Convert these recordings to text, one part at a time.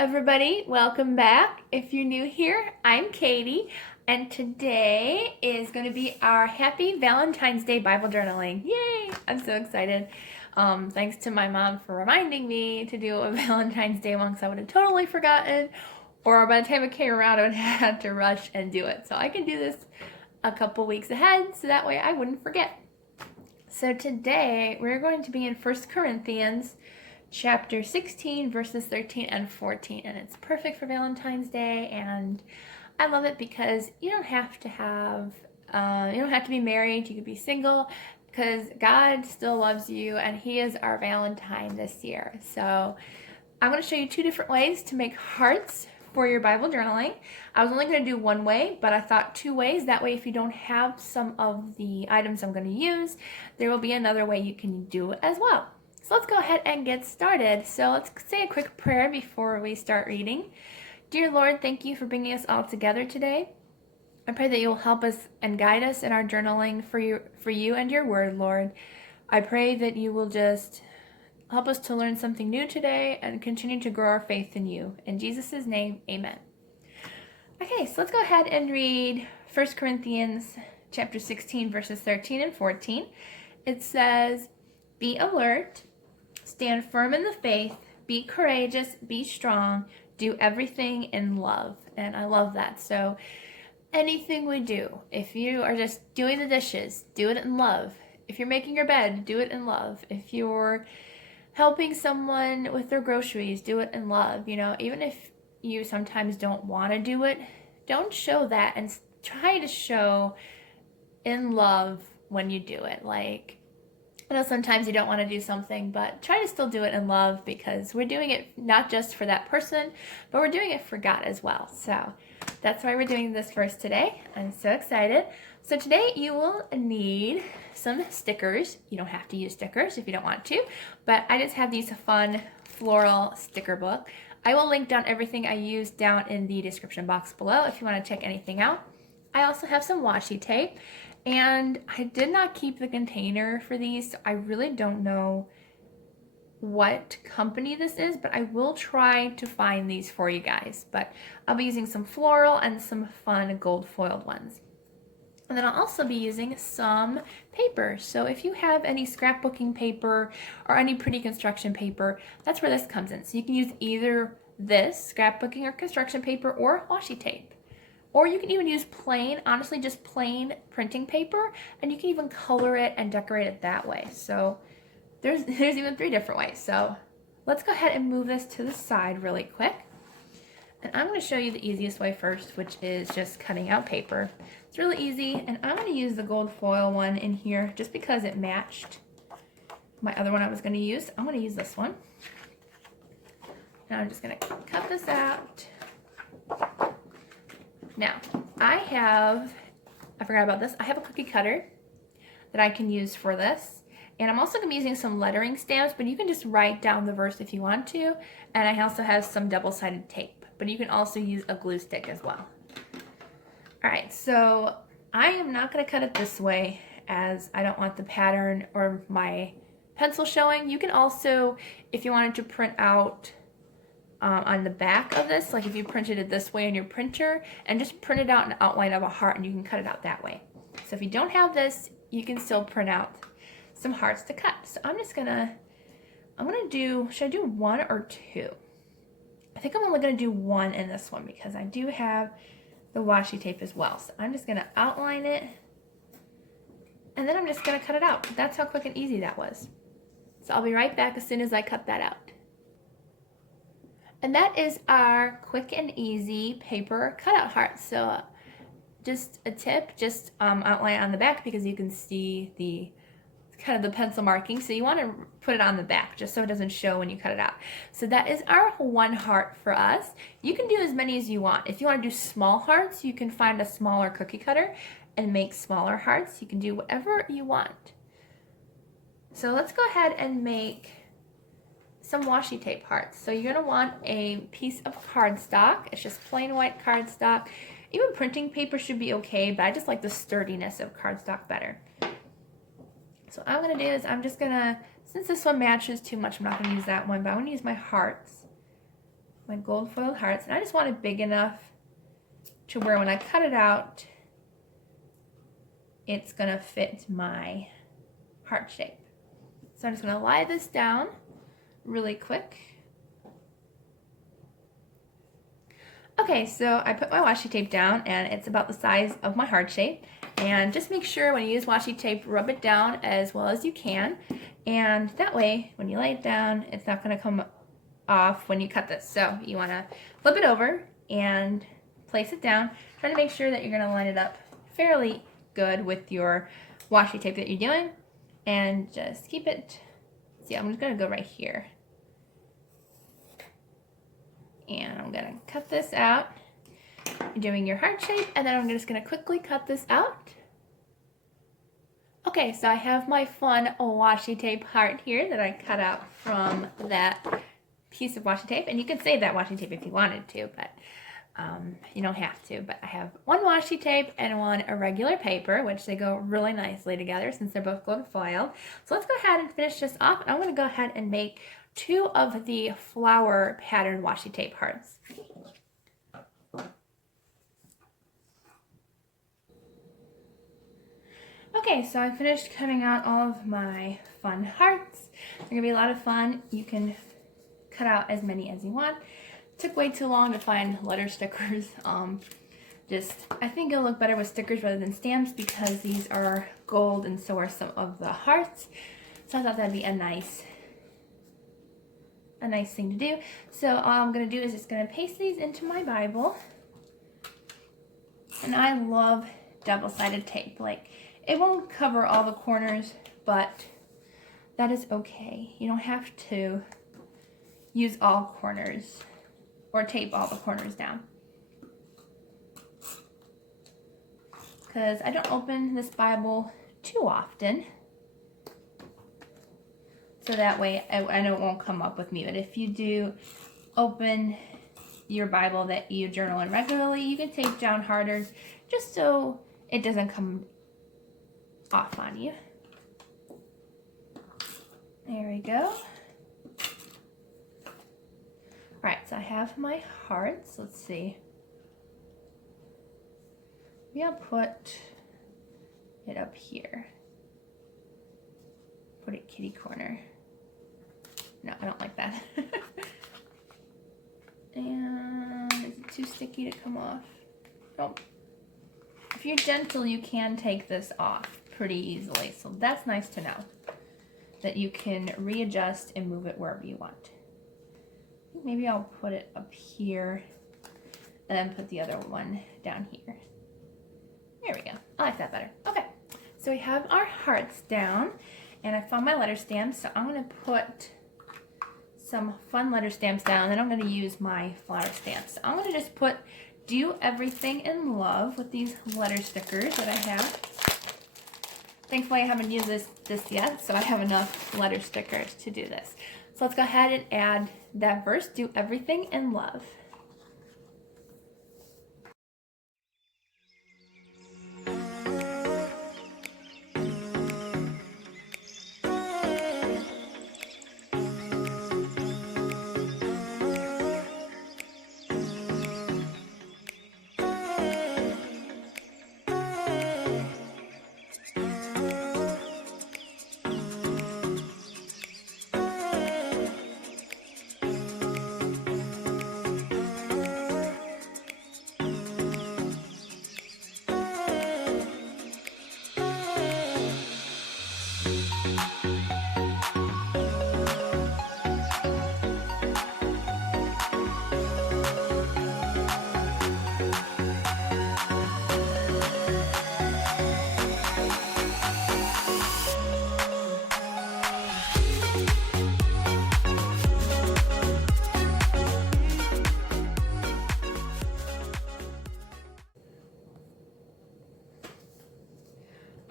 everybody, welcome back. If you're new here, I'm Katie, and today is going to be our Happy Valentine's Day Bible journaling. Yay! I'm so excited. Thanks to my mom for reminding me to do a Valentine's Day one because I would have totally forgotten, or by the time it came around, I would have had to rush and do it. So I can do this a couple weeks ahead, so that way I wouldn't forget. So today we're going to be in 1 Corinthians chapter 16 verses 13 and 14, and it's perfect for Valentine's Day, and I love it because you don't have to be married. You could be single because God still loves you, and He is our Valentine this year. So I'm going to show you two different ways to make hearts for your Bible journaling. I was only going to do one way, but I thought two ways. That way, if you don't have some of the items I'm going to use, there will be another way you can do it as well. So let's go ahead and get started. So let's say a quick prayer before we start reading. Dear Lord, thank you for bringing us all together today. I pray that you will help us and guide us in our journaling for you and your word, Lord. I pray that you will just help us to learn something new today and continue to grow our faith in you. In Jesus' name, amen. Okay, so let's go ahead and read 1 Corinthians chapter 16, verses 13 and 14. It says, "Be alert, stand firm in the faith, be courageous, be strong, do everything in love." And I love that. So anything we do, if you are just doing the dishes, do it in love. If you're making your bed, do it in love. If you're helping someone with their groceries, do it in love. Even if you sometimes don't want to do it, don't show that, and try to show in love when you do it. Like, I know sometimes you don't want to do something, but try to still do it in love, because we're doing it not just for that person, but we're doing it for God as well. So that's why we're doing this verse today. I'm so excited. So today you will need some stickers. You don't have to use stickers if you don't want to, but I just have these fun floral sticker book. I will link down everything I used down in the description box below if you want to check anything out. I also have some washi tape, and I did not keep the container for these, so I really don't know what company this is, but I will try to find these for you guys. But I'll be using some floral and some fun gold foiled ones. And then I'll also be using some paper. So if you have any scrapbooking paper or any pretty construction paper, that's where this comes in. So you can use either this scrapbooking or construction paper or washi tape. Or you can even use plain, honestly, just plain printing paper, and you can even color it and decorate it that way. So there's even 3 different ways. So let's go ahead and move this to the side really quick. And I'm going to show you the easiest way first, which is just cutting out paper. It's really easy, and I'm going to use the gold foil one in here just because it matched my other one I was going to use. I'm going to use this one. Now I'm just going to cut this out. Now, I forgot about this, I have a cookie cutter that I can use for this. And I'm also going to be using some lettering stamps, but you can just write down the verse if you want to. And I also have some double-sided tape, but you can also use a glue stick as well. Alright, so I am not going to cut it this way, as I don't want the pattern or my pencil showing. You can also, if you wanted to print out on the back of this, like if you printed it this way on your printer, and just print it out an outline of a heart, and you can cut it out that way. So if you don't have this, you can still print out some hearts to cut. So I'm gonna do, should I do 1 or 2? I think I'm only gonna do 1 in this one because I do have the washi tape as well. So I'm just gonna outline it, and then I'm just gonna cut it out. That's how quick and easy that was. So I'll be right back as soon as I cut that out. And that is our quick and easy paper cutout heart. So just a tip, just outline it on the back because you can see the kind of the pencil marking. So you want to put it on the back just so it doesn't show when you cut it out. So that is our 1 heart for us. You can do as many as you want. If you want to do small hearts, you can find a smaller cookie cutter and make smaller hearts. You can do whatever you want. So let's go ahead and make some washi tape hearts. So you're going to want a piece of cardstock. It's just plain white cardstock. Even printing paper should be okay, but I just like the sturdiness of cardstock better. So what I'm going to do is I'm just going to, since this one matches too much, I'm not going to use that one, but I'm going to use my hearts my gold foiled hearts, and I just want it big enough to where when I cut it out, it's gonna fit my heart shape. So I'm just gonna lie this down really quick. Okay, so I put my washi tape down and it's about the size of my heart shape. And just make sure when you use washi tape, rub it down as well as you can. And that way, when you lay it down, it's not gonna come off when you cut this. So you wanna flip it over and place it down. Try to make sure that you're gonna line it up fairly good with your washi tape that you're doing. And just keep it, see, I'm just gonna go right here. And I'm gonna cut this out. You're doing your heart shape, and then I'm just gonna quickly cut this out. Okay, so I have my fun washi tape heart here that I cut out from that piece of washi tape, and you can save that washi tape if you wanted to, but you don't have to. But I have one washi tape and one irregular paper, which they go really nicely together since they're both gold foiled. So let's go ahead and finish this off. I'm gonna go ahead and make 2 of the flower pattern washi tape hearts. Okay, so I finished cutting out all of my fun hearts. They're gonna be a lot of fun. You can cut out as many as you want. It took way too long to find letter stickers. I think it'll look better with stickers rather than stamps because these are gold and so are some of the hearts. So I thought that'd be a nice thing to do. So all I'm gonna do is just gonna paste these into my Bible. And I love double-sided tape. Like, it won't cover all the corners, but that is okay. You don't have to use all corners or tape all the corners down. Because I don't open this Bible too often. So that way I know it won't come up with me. But if you do open your Bible that you journal in regularly, you can tape down harder just so it doesn't come off on you. There we go. Alright, so I have my hearts. Let's see. Maybe I'll put it up here. Put it kitty corner. No, I don't like that. And is it too sticky to come off? Nope. If you're gentle, you can take this off pretty easily. So that's nice to know that you can readjust and move it wherever you want. Maybe I'll put it up here and then put the other one down here. There we go. I like that better. Okay, so we have our hearts down and I found my letter stamps. So I'm going to put some fun letter stamps down, and then I'm going to use my flower stamps. So I'm going to just put "Do Everything in Love" with these letter stickers that I have. Thankfully I haven't used this yet, so I have enough letter stickers to do this. So let's go ahead and add that verse, "Do everything in love."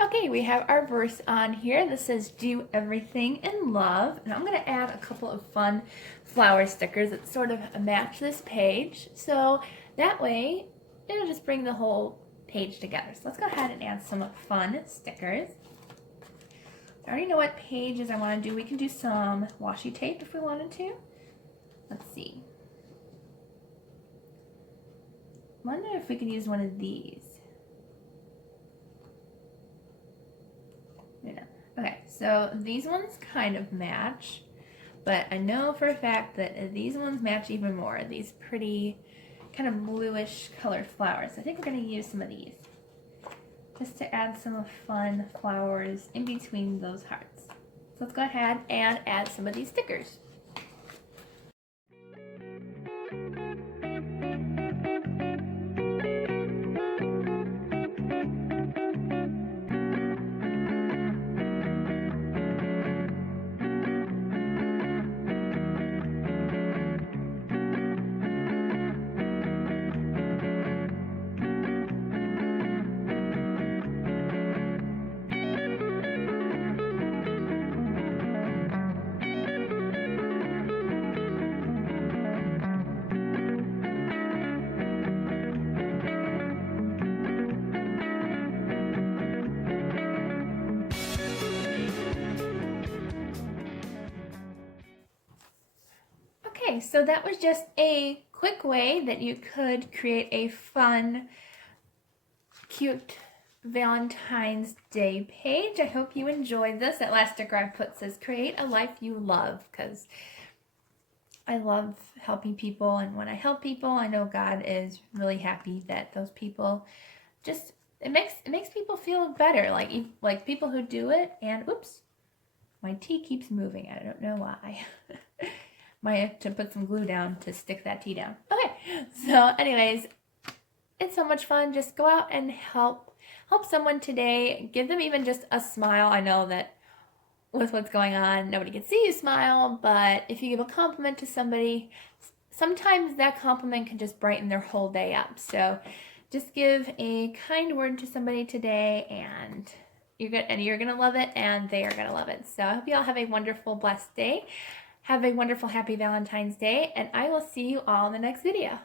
Okay, we have our verse on here. This says "Do everything in love," and I'm going to add a couple of fun flower stickers that sort of match this page. So that way, it'll just bring the whole page together. So let's go ahead and add some fun stickers. I already know what pages I want to do. We can do some washi tape if we wanted to. Let's see. wonder if we could use one of these. Yeah. Okay, so these ones kind of match, but I know for a fact that these ones match even more. These pretty kind of bluish colored flowers. I think we're going to use some of these just to add some fun flowers in between those hearts. So let's go ahead and add some of these stickers. Okay, so that was just a quick way that you could create a fun, cute Valentine's Day page. I hope you enjoyed this. That last sticker I put says, create a life you love, because I love helping people, and when I help people, I know God is really happy that those people just, it makes people feel better, like people who do it. And oops, my tea keeps moving. I don't know why. Might have to put some glue down to stick that tea down. Okay, so anyways, it's so much fun. Just go out and help someone today. Give them even just a smile. I know that with what's going on, nobody can see you smile, but if you give a compliment to somebody, sometimes that compliment can just brighten their whole day up. So just give a kind word to somebody today, and you're gonna love it, and they are gonna love it. So I hope you all have a wonderful, blessed day. Have a wonderful, happy Valentine's Day, and I will see you all in the next video.